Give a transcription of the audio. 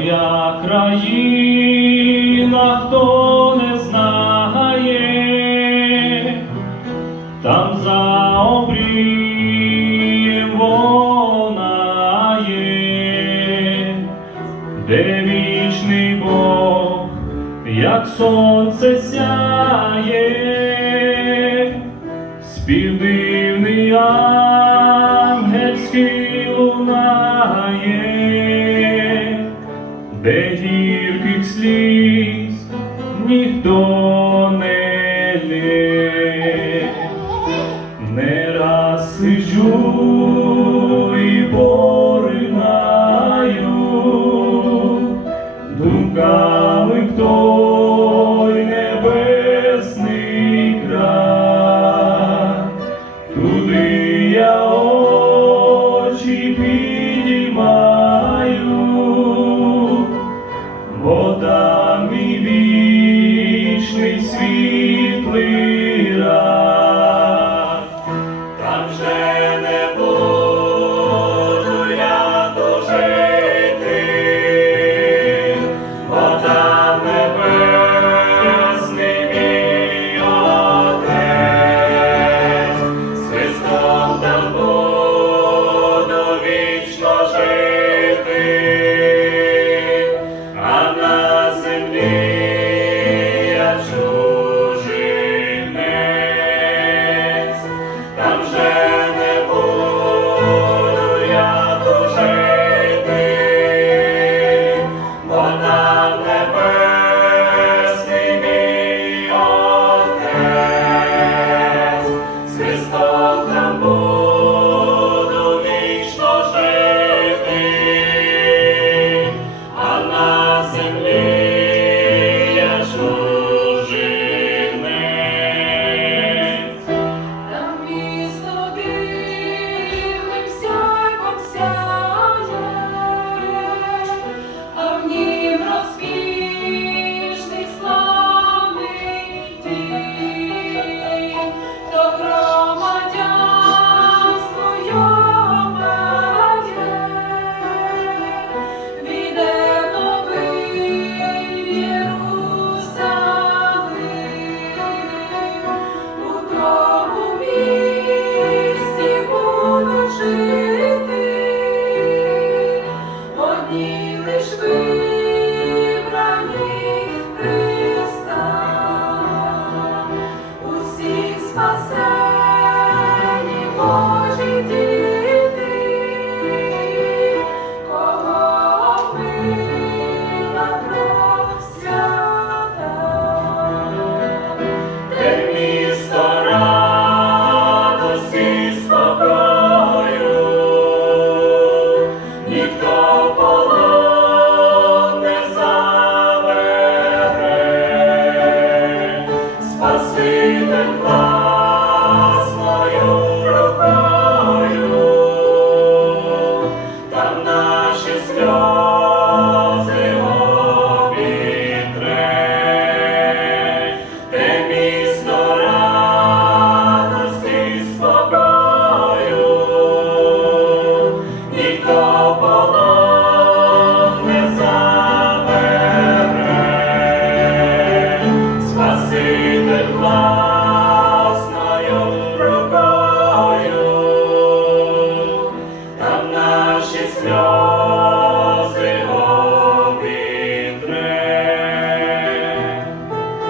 Моя країна, хто не знає, там за обрієм вона є, де вічний Бог, як сонце сяє, співдивний ангельський лунає де гірких сліз ніхто. лиш ви. наші свята.